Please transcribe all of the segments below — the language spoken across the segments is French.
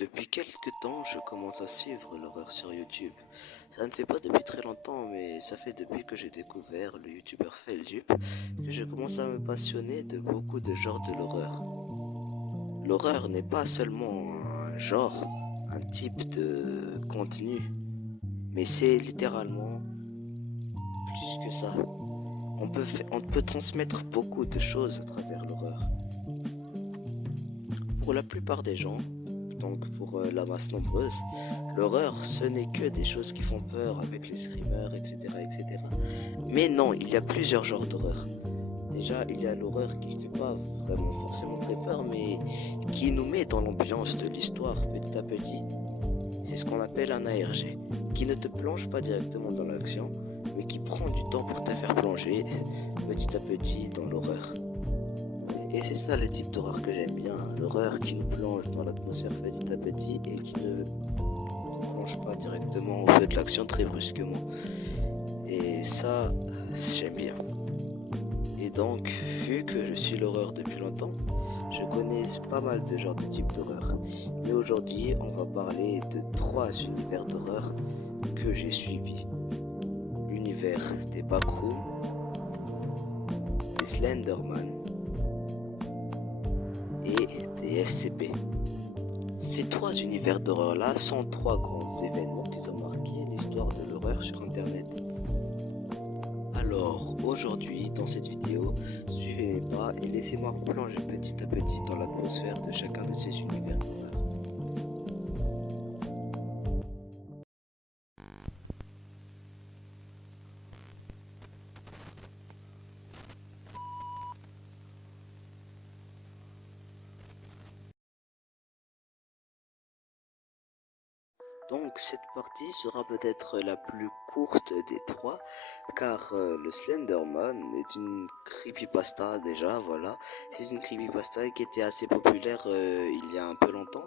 Depuis quelques temps, je commence à suivre l'horreur sur YouTube. Ça ne fait pas depuis très longtemps, mais ça fait depuis que j'ai découvert le youtubeur Feldup que je commence à me passionner de beaucoup de genres de l'horreur. L'horreur n'est pas seulement un genre, un type de contenu, mais c'est littéralement plus que ça. On peut transmettre beaucoup de choses à travers l'horreur. Pour la plupart des gens, donc pour la masse nombreuse, l'horreur ce n'est que des choses qui font peur avec les screamers, etc., etc. Mais non, il y a plusieurs genres d'horreur. Déjà, il y a l'horreur qui ne fait pas vraiment forcément très peur, mais qui nous met dans l'ambiance de l'histoire petit à petit. C'est ce qu'on appelle un ARG, qui ne te plonge pas directement dans l'action, mais qui prend du temps pour te faire plonger petit à petit dans l'horreur. Et c'est ça le type d'horreur que j'aime bien, l'horreur qui nous plonge dans l'atmosphère petit à petit et qui ne plonge pas directement au feu de l'action très brusquement. Et ça, j'aime bien. Et donc, vu que je suis l'horreur depuis longtemps, je connais pas mal de genres de types d'horreur. Mais aujourd'hui, on va parler de 3 univers d'horreur que j'ai suivis. L'univers des Backrooms, des Slenderman et des SCP. Ces 3 univers d'horreur-là sont 3 grands événements qui ont marqué l'histoire de l'horreur sur Internet. Alors, aujourd'hui, dans cette vidéo, suivez mes pas et laissez-moi vous plonger petit à petit dans l'atmosphère de chacun de ces univers d'horreur. Donc cette partie sera peut-être la plus courte des 3, car le Slenderman est une creepypasta déjà, voilà. C'est une creepypasta qui était assez populaire il y a un peu longtemps.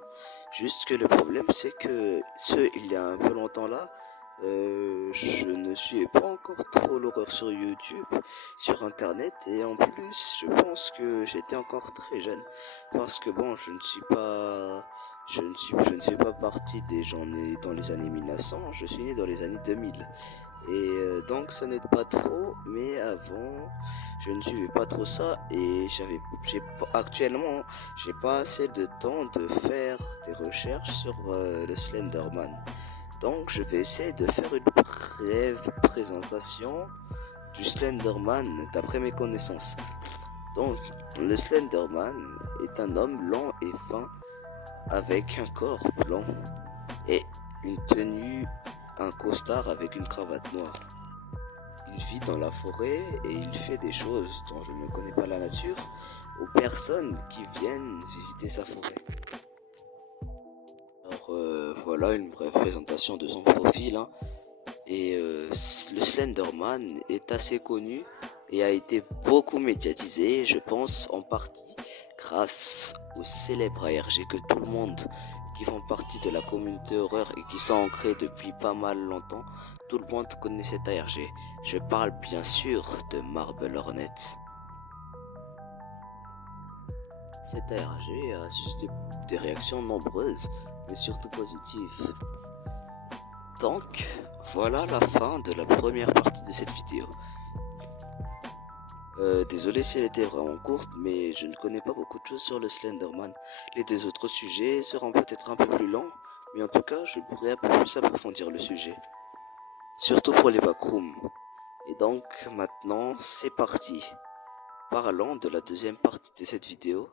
Juste que le problème c'est que il y a un peu longtemps là, je ne suivais pas encore trop l'horreur sur YouTube, sur internet, et en plus je pense que j'étais encore très jeune. Parce que bon, je ne fais pas partie des gens nés dans les années 1900, je suis né dans les années 2000. Et donc ça n'aide pas trop, mais avant, je ne suivais pas trop ça et actuellement, j'ai pas assez de temps de faire des recherches sur le Slenderman. Donc je vais essayer de faire une brève présentation du Slenderman d'après mes connaissances. Donc, le Slenderman est un homme lent et fin avec un corps blanc et une tenue, un costard avec une cravate noire. Il vit dans la forêt et il fait des choses dont je ne connais pas la nature aux personnes qui viennent visiter sa forêt. Alors voilà une brève présentation de son profil, hein. Et le Slenderman est assez connu et a été beaucoup médiatisé, je pense en partie grâce au célèbre ARG que tout le monde qui font partie de la communauté horreur et qui sont ancrés depuis pas mal longtemps, tout le monde connaît cet ARG. Je parle bien sûr de Marble Hornet. Cet ARG a suscité des réactions nombreuses, mais surtout positives. Donc, voilà la fin de la première partie de cette vidéo. Désolé si elle était vraiment courte, mais je ne connais pas beaucoup de choses sur le Slenderman. Les deux autres sujets seront peut-être un peu plus longs, mais en tout cas, je pourrais un peu plus approfondir le sujet. Surtout pour les backrooms. Et donc, maintenant, c'est parti. Parlons de la deuxième partie de cette vidéo.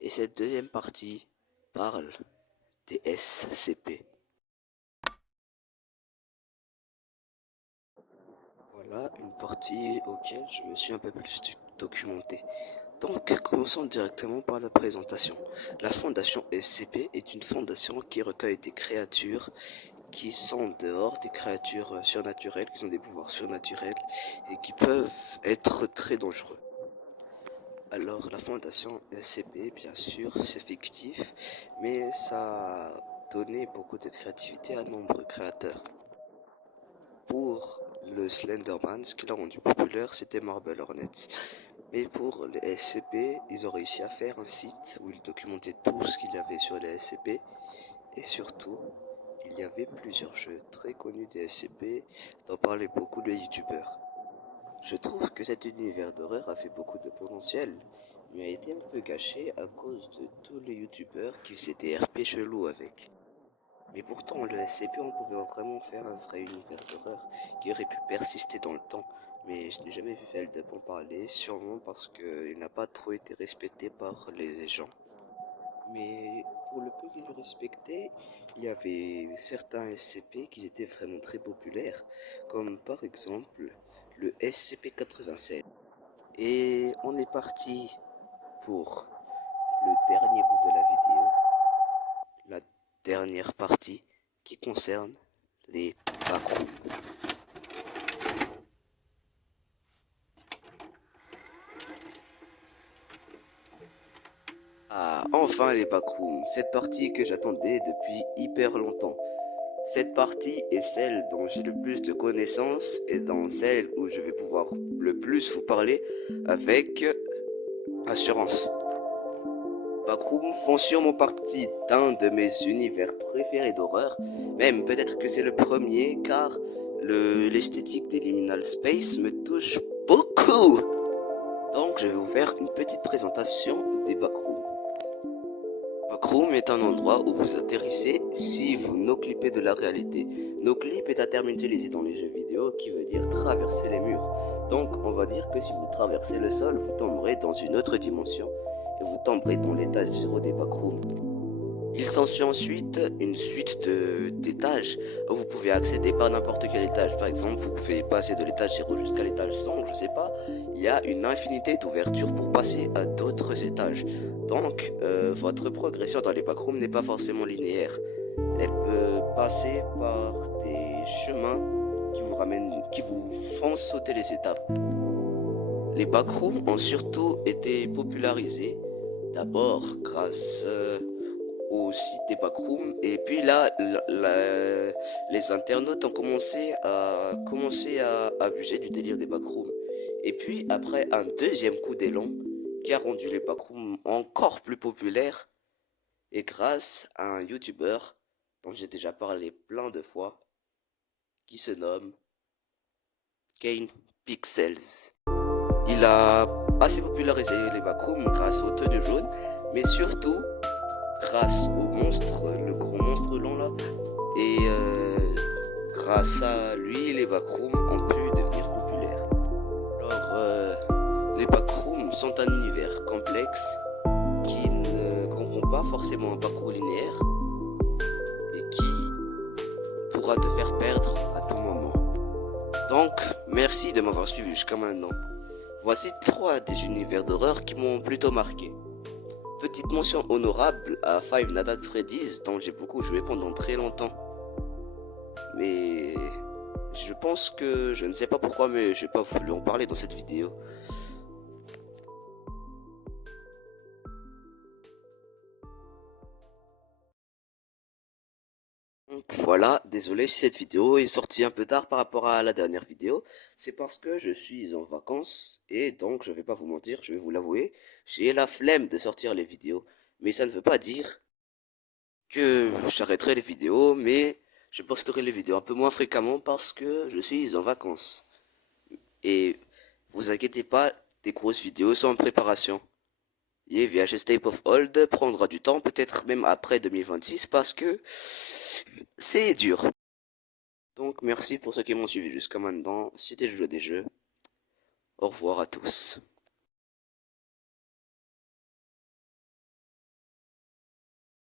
Et cette deuxième partie parle des SCP. Voilà une partie auquel je me suis un peu plus documenté. Donc, commençons directement par la présentation. La fondation SCP est une fondation qui recueille des créatures qui sont dehors, des créatures surnaturelles, qui ont des pouvoirs surnaturels et qui peuvent être très dangereux. Alors, la fondation SCP, bien sûr, c'est fictif, mais ça a donné beaucoup de créativité à nombreux créateurs. Pour le Slenderman, ce qui l'a rendu populaire, c'était Marble Hornets. Mais pour les SCP, ils ont réussi à faire un site où ils documentaient tout ce qu'il y avait sur les SCP Et surtout, il y avait plusieurs jeux très connus des SCP dont parlaient beaucoup de youtubeurs. Je trouve que cet univers d'horreur a fait beaucoup de potentiel, mais a été un peu gâché à cause de tous les youtubeurs qui faisaient des RP chelous avec. Mais pourtant, le SCP, on pouvait vraiment faire un vrai univers d'horreur qui aurait pu persister dans le temps. Mais je n'ai jamais vu Feldup en parler, sûrement parce qu'il n'a pas trop été respecté par les gens. Mais pour le peu qu'il le respectait, il y avait certains SCP qui étaient vraiment très populaires, comme par exemple le SCP-87. Et on est parti pour le dernier bout de la vidéo, la dernière partie qui concerne les backrooms. Ah, enfin les backrooms, cette partie que j'attendais depuis hyper longtemps. Cette partie est celle dont j'ai le plus de connaissances et dans celle où je vais pouvoir le plus vous parler avec assurance. Backrooms font sûrement partie d'un de mes univers préférés d'horreur, même peut-être que c'est le premier car l'esthétique des Liminal Space me touche beaucoup. Donc je vais vous faire une petite présentation des backrooms. Backroom est un endroit où vous atterrissez si vous no-clippez de la réalité. No-clip est un terme utilisé dans les jeux vidéo qui veut dire traverser les murs. Donc on va dire que si vous traversez le sol, vous tomberez dans une autre dimension et vous tomberez dans l'étage 0 des backrooms. Il s'ensuit ensuite une suite d'étages où vous pouvez accéder par n'importe quel étage. Par exemple, vous pouvez passer de l'étage 0 jusqu'à l'étage 100, je sais pas. Il y a une infinité d'ouvertures pour passer à d'autres étages. Donc, votre progression dans les backrooms n'est pas forcément linéaire. Elle peut passer par des chemins qui vous font sauter les étapes. Les backrooms ont surtout été popularisés d'abord grâce au site des backrooms et puis là les internautes ont commencé à abuser du délire des backrooms et puis après un deuxième coup d'élan qui a rendu les backrooms encore plus populaires et grâce à un youtubeur dont j'ai déjà parlé plein de fois qui se nomme Kane Pixels. Il a assez popularisé les backrooms grâce aux tenues jaunes mais surtout grâce au monstre, le gros monstre long là, et grâce à lui, les backrooms ont pu devenir populaires. Alors, les backrooms sont un univers complexe qui ne comprend pas forcément un parcours linéaire et qui pourra te faire perdre à tout moment. Donc, merci de m'avoir suivi jusqu'à maintenant. Voici 3 des univers d'horreur qui m'ont plutôt marqué. Petite mention honorable à Five Nights at Freddy's dont j'ai beaucoup joué pendant très longtemps. Mais je pense que je ne sais pas pourquoi mais j'ai pas voulu en parler dans cette vidéo. Donc voilà, désolé si cette vidéo est sortie un peu tard par rapport à la dernière vidéo. C'est parce que je suis en vacances et donc je vais pas vous mentir, je vais vous l'avouer, j'ai la flemme de sortir les vidéos. Mais ça ne veut pas dire que j'arrêterai les vidéos, mais je posterai les vidéos un peu moins fréquemment parce que je suis en vacances. Et vous inquiétez pas, des grosses vidéos sont en préparation. Et VHS Tape of Old prendra du temps, peut-être même après 2026 parce que c'est dur. Donc merci pour ceux qui m'ont suivi jusqu'à maintenant. C'était Jojo des Jeux. Au revoir à tous.